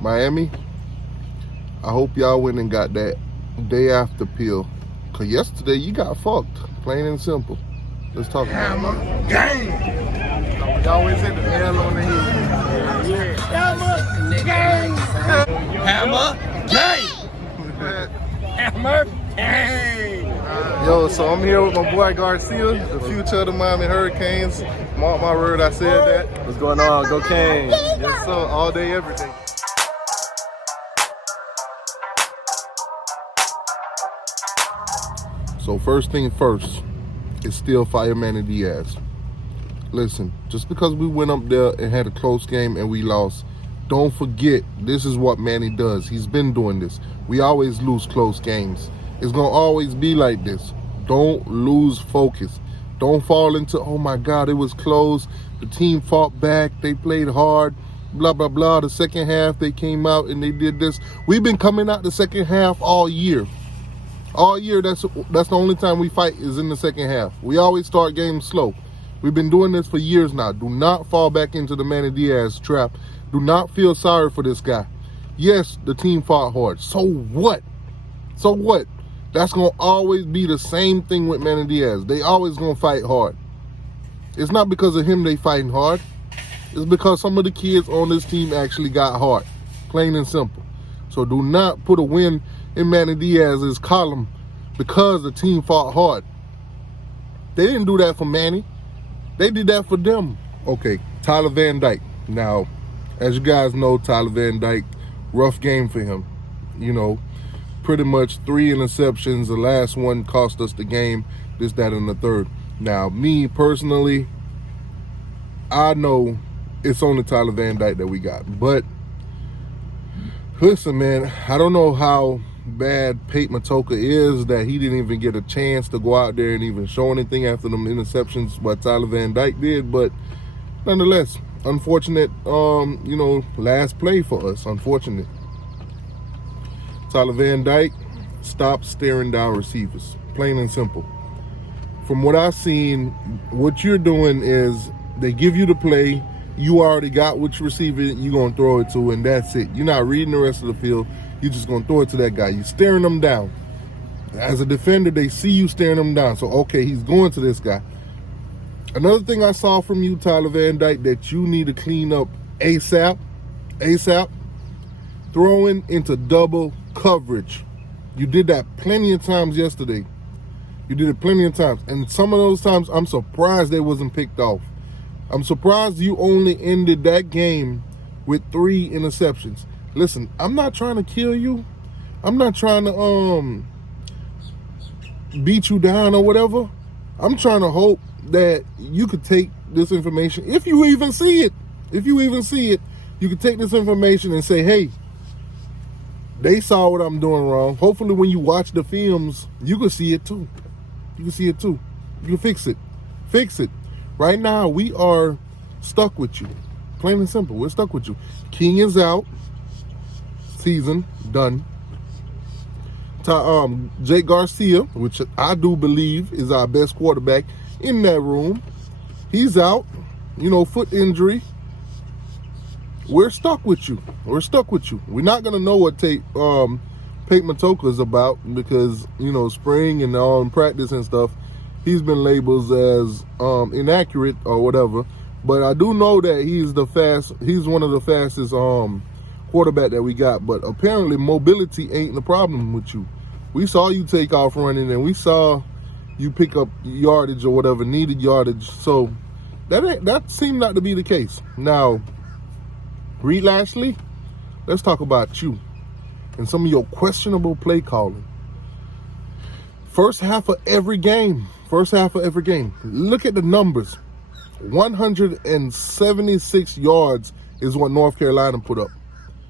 Miami, I hope y'all went and got that day after pill. Because yesterday you got fucked, plain and simple. Let's talk about it. Gang! We always hit the nail on the head. Yeah. Hammer gang! Hammer gang! Hammer gang! Yo, so I'm here with my boy Garcia, the future of the Miami Hurricanes. Mark my word, I said that. What's going on? Go Canes! Yes, sir. All day, every day. So first thing first, is still fire Manny Diaz. Listen, just because we went up there and had a close game and we lost, don't forget this is what Manny does. He's been doing this. We always lose close games. It's gonna always be like this. Don't lose focus. Don't fall into, oh my God, it was close. The team fought back. They played hard. Blah, blah, blah. The second half, they came out and they did this. We've been coming out the second half all year. All year, that's the only time we fight is in the second half. We always start games slow. We've been doing this for years now. Do not fall back into the Manny Diaz trap. Do not feel sorry for this guy. Yes, the team fought hard. So what? So what? That's going to always be the same thing with Manny Diaz. They always going to fight hard. It's not because of him they fighting hard. It's because some of the kids on this team actually got hard. Plain and simple. So do not put a win in Manny Diaz's column because the team fought hard. They didn't do that for Manny. They did that for them. Okay, Tyler Van Dyke. Now, as you guys know, Tyler Van Dyke, rough game for him. You know, pretty much 3 interceptions. The last one cost us the game, this, that, and the third. Now, me personally, I know it's only Tyler Van Dyke that we got. But, listen, man, I don't know how bad Pate Matoka is that he didn't even get a chance to go out there and even show anything after them interceptions what Tyler Van Dyke did. But nonetheless, unfortunate, last play for us. Unfortunate. Tyler Van Dyke, stop staring down receivers. Plain and simple. From what I've seen, what you're doing is they give you the play. You already got which receiver you're going to throw it to, and that's it. You're not reading the rest of the field. You're just going to throw it to that guy. You're staring them down. As a defender, they see you staring them down. So, okay, he's going to this guy. Another thing I saw from you, Tyler Van Dyke, that you need to clean up ASAP, throwing into double coverage. You did that plenty of times yesterday. You did it plenty of times. And some of those times, I'm surprised they wasn't picked off. I'm surprised you only ended that game with 3 interceptions. Listen, I'm not trying to kill you. I'm not trying to beat you down or whatever. I'm trying to hope that you could take this information, if you even see it. If you even see it, you could take this information and say, hey, they saw what I'm doing wrong. Hopefully when you watch the films, you can see it too. You can see it too. You can fix it. Fix it. Right now, we are stuck with you. Plain and simple, we're stuck with you. King is out. Season done. Jake Garcia, which I do believe is our best quarterback in that room, he's out. Foot injury. We're stuck with you. We're stuck with you. We're not gonna know what Pate Matoka is about because spring and practice and stuff, he's been labeled as inaccurate or whatever. But I do know that he's one of the fastest quarterback that we got. But apparently mobility ain't the problem with you. We saw you take off running and we saw you pick up yardage or whatever, needed yardage. So that seemed not to be the case. Now, Reed Lashlee, let's talk about you and some of your questionable play calling. First half of every game. Look at the numbers. 176 yards is what North Carolina put up.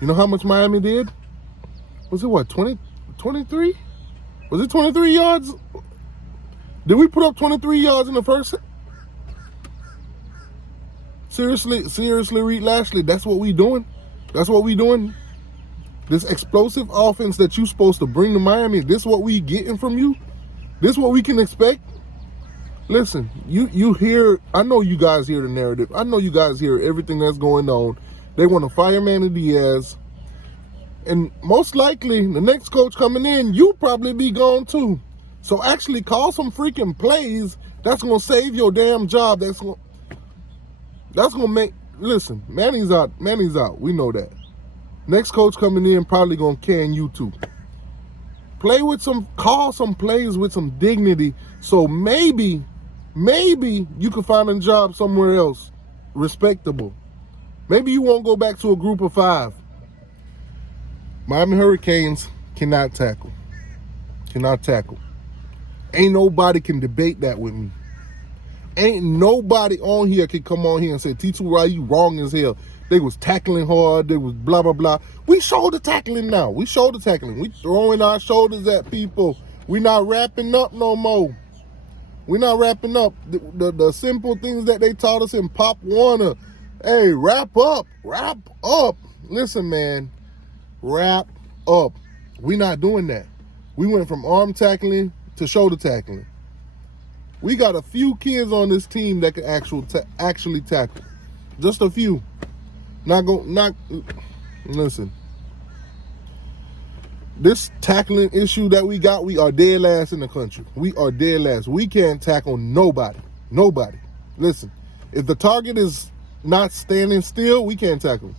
You know how much Miami did? Was it what, 23? Was it 23 yards? Did we put up 23 yards in the first? Seriously, Reed Lashlee, that's what we doing? That's what we doing? This explosive offense that you supposed to bring to Miami, this what we getting from you? This what we can expect? Listen, you hear, I know you guys hear the narrative. I know you guys hear everything that's going on. They want to fire Manny Diaz. And most likely, the next coach coming in, you probably be gone too. So actually call some freaking plays that's going to save your damn job. That's going to make, listen, Manny's out. Manny's out. We know that. Next coach coming in probably going to can you too. Call some plays with some dignity. So maybe you can find a job somewhere else, respectable. Maybe you won't go back to a group of 5. Miami Hurricanes cannot tackle. Cannot tackle. Ain't nobody can debate that with me. Ain't nobody on here can come on here and say, T2Y, you wrong as hell. They was tackling hard. They was blah, blah, blah. We show the tackling now. We show the tackling. We throwing our shoulders at people. We not wrapping up no more. We not wrapping up. The simple things that they taught us in Pop Warner. Hey, wrap up. Wrap up. Listen, man. Wrap up. We not doing that. We went from arm tackling to shoulder tackling. We got a few kids on this team that can actually tackle. Just a few. Listen. This tackling issue that we got, we are dead last in the country. We are dead last. We can't tackle nobody. Nobody. Listen, if the target is not standing still, we can't tackle.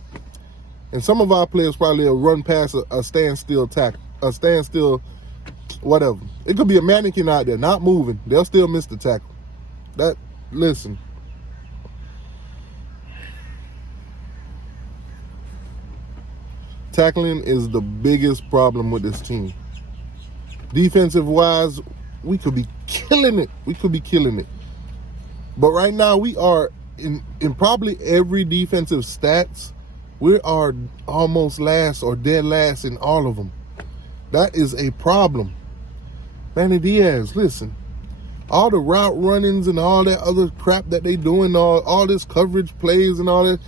And some of our players probably will run past a standstill tackle, a standstill, whatever. It could be a mannequin out there not moving. They'll still miss the tackle. Listen. Tackling is the biggest problem with this team. Defensive wise, we could be killing it. We could be killing it. But right now we are in probably every defensive stats, we are almost last or dead last in all of them. That is a problem. Manny Diaz, listen. All the route runnings and all that other crap that they doing, all this coverage plays and all that,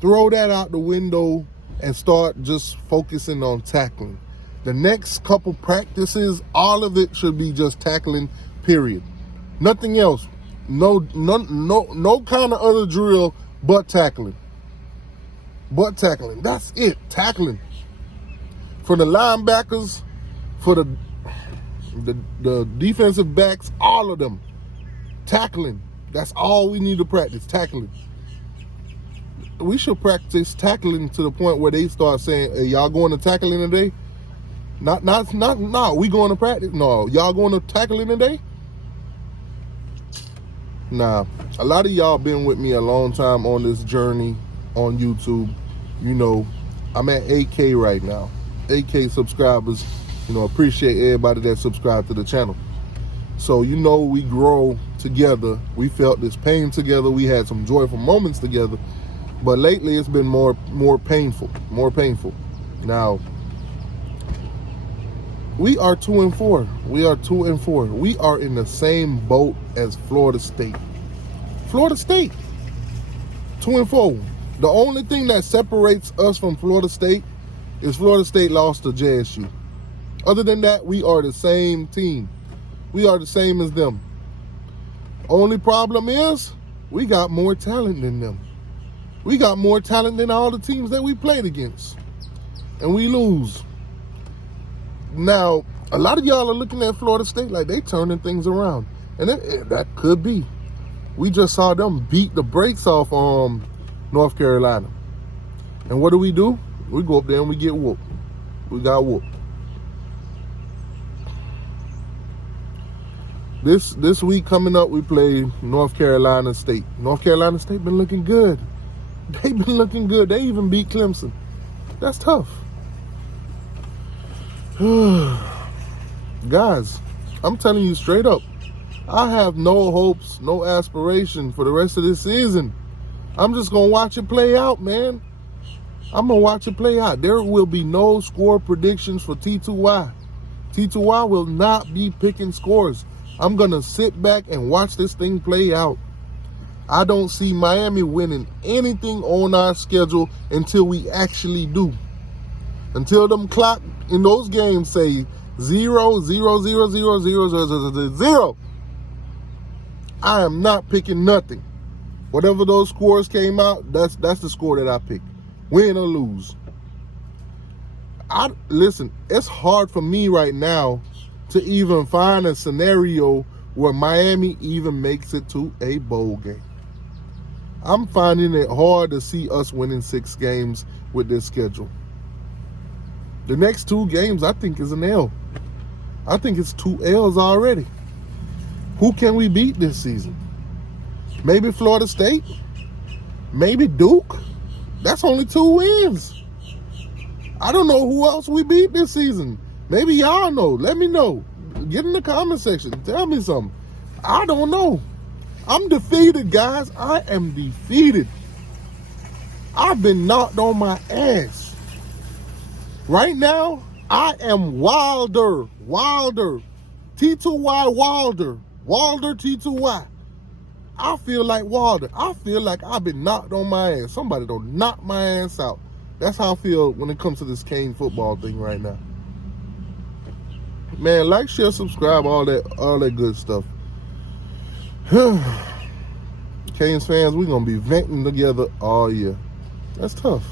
throw that out the window and start just focusing on tackling. The next couple practices, all of it should be just tackling, period. Nothing else. No kind of other drill but tackling. But tackling. That's it. Tackling. For the linebackers, for the defensive backs, all of them. Tackling. That's all we need to practice. Tackling. We should practice tackling to the point where they start saying, hey, y'all going to tackling today? Not, we going to practice? No, y'all going to tackling today? Nah, a lot of y'all been with me a long time on this journey on YouTube. You know, I'm at 8K right now. 8K subscribers. You know, appreciate everybody that subscribed to the channel. So, you know, we grow together. We felt this pain together. We had some joyful moments together. But lately it's been more painful. Now, we are 2-4. We are 2-4. We are in the same boat as Florida State. Florida State, 2-4. The only thing that separates us from Florida State is Florida State lost to JSU. Other than that, we are the same team. We are the same as them. Only problem is we got more talent than them. We got more talent than all the teams that we played against. And we lose. Now, a lot of y'all are looking at Florida State like they turning things around. And that could be. We just saw them beat the brakes off North Carolina. And what do? We go up there and we get whooped. We got whooped. This week coming up, we play North Carolina State. North Carolina State been looking good. They've been looking good. They even beat Clemson. That's tough. Guys, I'm telling you straight up, I have no hopes, no aspiration for the rest of this season. I'm just going to watch it play out, man. I'm going to watch it play out. There will be no score predictions for T2Y. T2Y will not be picking scores. I'm going to sit back and watch this thing play out. I don't see Miami winning anything on our schedule until we actually do. Until them clock in those games say 0, 0, 0, 0, 0, 0, 0, 0, 0. I am not picking nothing. Whatever those scores came out, that's the score that I picked. Win or lose. Listen, it's hard for me right now to even find a scenario where Miami even makes it to a bowl game. I'm finding it hard to see us winning 6 games with this schedule. The next 2 games, I think, is an L. I think it's 2 L's already. Who can we beat this season? Maybe Florida State? Maybe Duke? That's only 2 wins. I don't know who else we beat this season. Maybe y'all know. Let me know. Get in the comment section. Tell me something. I don't know. I'm defeated, guys. I am defeated. I've been knocked on my ass. Right now, I am Wilder. T2Y Wilder. Wilder T2Y. I feel like Wilder. I feel like I've been knocked on my ass. Somebody don't knock my ass out. That's how I feel when it comes to this Cane football thing right now. Man, like, share, subscribe, all that good stuff. Canes fans, we're gonna be venting together all year. That's tough.